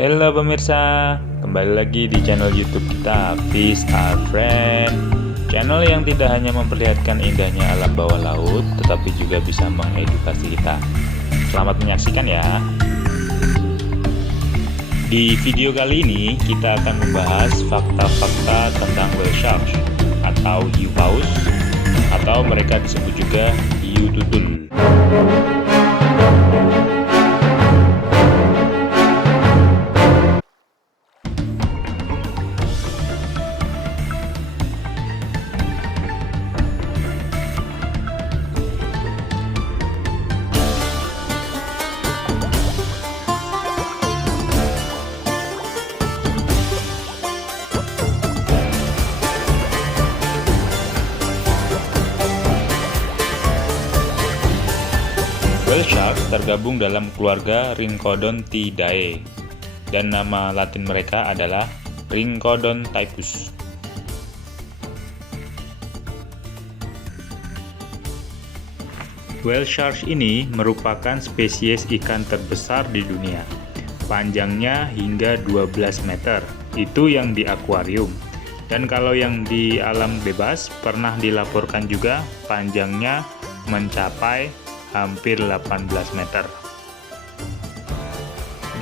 Halo pemirsa, kembali lagi di channel YouTube kita, Fish Are Friend. Channel yang tidak hanya memperlihatkan indahnya alam bawah laut, tetapi juga bisa mengedukasi kita. Selamat menyaksikan ya. Di video kali ini kita akan membahas fakta-fakta tentang whale shark atau hiu paus, atau mereka disebut juga hiu tutul. Whale shark tergabung dalam keluarga Rhincodontidae dan nama latin mereka adalah Rhincodontypus. Whale shark ini merupakan spesies ikan terbesar di dunia. Panjangnya hingga 12 meter, itu yang di akuarium. Dan kalau yang di alam bebas pernah dilaporkan juga panjangnya mencapai hampir 18 meter.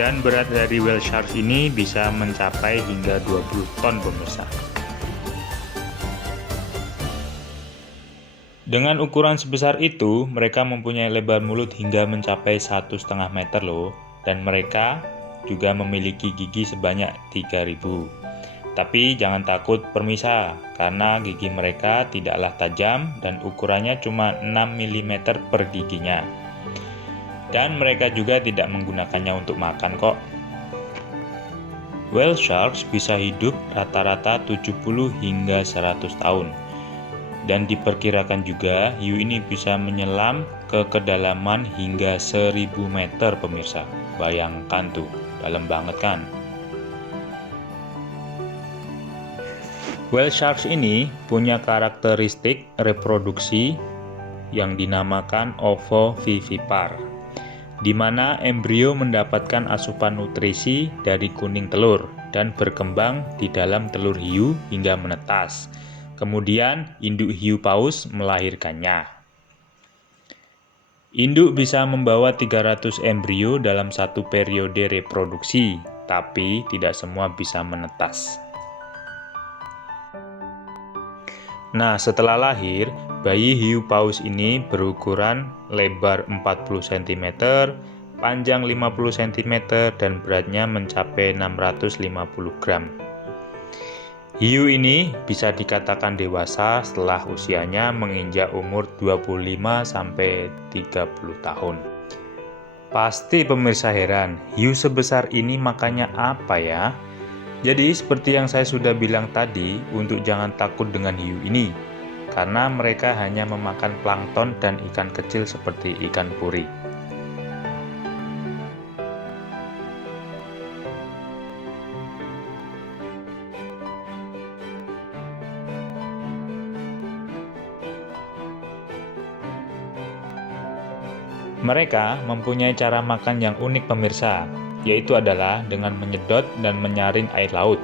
Dan berat dari whale shark ini bisa mencapai hingga 20 ton pemirsa. Dengan ukuran sebesar itu, mereka mempunyai lebar mulut hingga mencapai 1,5 meter loh, dan mereka juga memiliki gigi sebanyak 3.000. Tapi jangan takut permisa, karena gigi mereka tidaklah tajam dan ukurannya cuma 6 mm per giginya. Dan mereka juga tidak menggunakannya untuk makan kok. Whale sharks bisa hidup rata-rata 70 hingga 100 tahun. Dan diperkirakan juga hiu ini bisa menyelam ke kedalaman hingga 1000 meter pemirsa. Bayangkan tuh, dalam banget kan? Whale sharks ini punya karakteristik reproduksi yang dinamakan ovovivipar, di mana embrio mendapatkan asupan nutrisi dari kuning telur dan berkembang di dalam telur hiu hingga menetas. Kemudian induk hiu paus melahirkannya. Induk bisa membawa 300 embrio dalam satu periode reproduksi, tapi tidak semua bisa menetas. Nah, setelah lahir, bayi hiu paus ini berukuran lebar 40 cm, panjang 50 cm, dan beratnya mencapai 650 gram. Hiu ini bisa dikatakan dewasa setelah usianya menginjak umur 25-30 tahun. Pasti pemirsa heran, hiu sebesar ini makannya apa ya? Jadi seperti yang saya sudah bilang tadi, untuk jangan takut dengan hiu ini, karena mereka hanya memakan plankton dan ikan kecil seperti ikan puri. Mereka mempunyai cara makan yang unik pemirsa, yaitu adalah dengan menyedot dan menyaring air laut.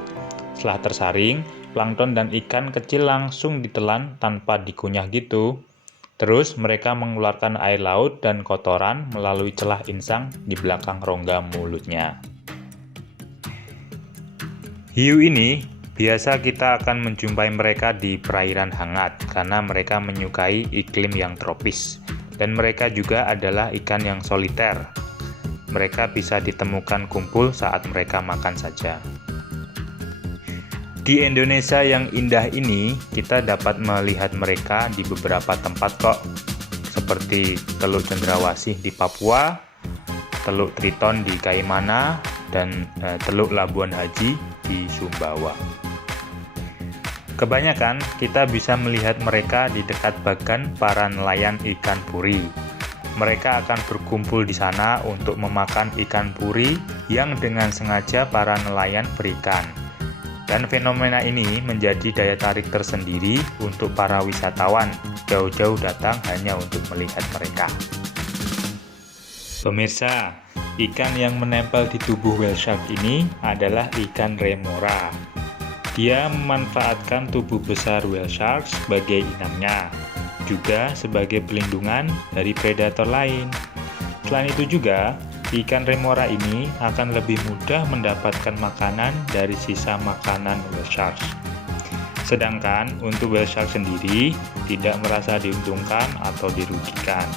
Setelah tersaring, plankton dan ikan kecil langsung ditelan tanpa dikunyah gitu. Terus mereka mengeluarkan air laut dan kotoran melalui celah insang di belakang rongga mulutnya. Hiu ini biasa kita akan menjumpai mereka di perairan hangat karena mereka menyukai iklim yang tropis. Dan mereka juga adalah ikan yang soliter. Mereka bisa ditemukan kumpul saat mereka makan saja. Di Indonesia yang indah ini, kita dapat melihat mereka di beberapa tempat kok, seperti Teluk Cendrawasih di Papua, Teluk Triton di Kaimana, dan Teluk Labuan Haji di Sumbawa. Kebanyakan kita bisa melihat mereka di dekat bagan para nelayan ikan puri. Mereka akan berkumpul di sana untuk memakan ikan puri yang dengan sengaja para nelayan berikan. Dan fenomena ini menjadi daya tarik tersendiri untuk para wisatawan jauh-jauh datang hanya untuk melihat mereka. Pemirsa, Ikan yang menempel di tubuh whale shark ini adalah ikan remora. Dia memanfaatkan tubuh besar whale shark sebagai inangnya, juga sebagai pelindungan dari predator lain. Selain itu juga, ikan remora ini akan lebih mudah mendapatkan makanan dari sisa makanan whale shark. Sedangkan untuk whale shark sendiri tidak merasa diuntungkan atau dirugikan.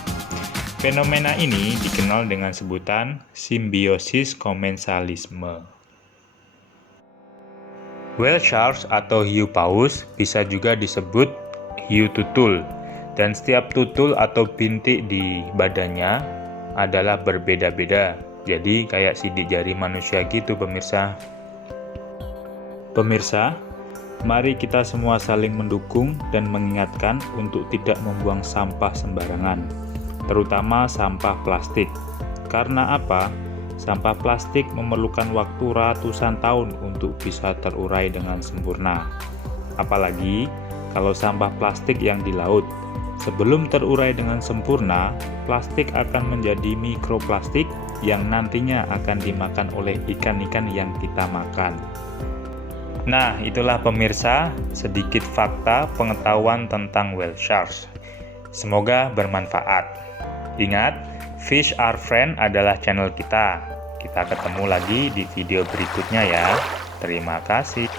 Fenomena ini dikenal dengan sebutan simbiosis komensalisme. Whale shark atau hiu paus bisa juga disebut hiu tutul, dan setiap tutul atau bintik di badannya adalah berbeda-beda. Jadi kayak sidik jari manusia gitu pemirsa. Pemirsa, mari kita semua saling mendukung dan mengingatkan untuk tidak membuang sampah sembarangan, terutama sampah plastik. Karena apa? Sampah plastik memerlukan waktu ratusan tahun untuk bisa terurai dengan sempurna. Apalagi kalau sampah plastik yang di laut. Sebelum terurai dengan sempurna, plastik akan menjadi mikroplastik yang nantinya akan dimakan oleh ikan-ikan yang kita makan. Nah, itulah pemirsa, sedikit fakta pengetahuan tentang whale sharks. Semoga bermanfaat. Ingat, Fish Are Friend adalah channel kita. Kita ketemu lagi di video berikutnya ya. Terima kasih.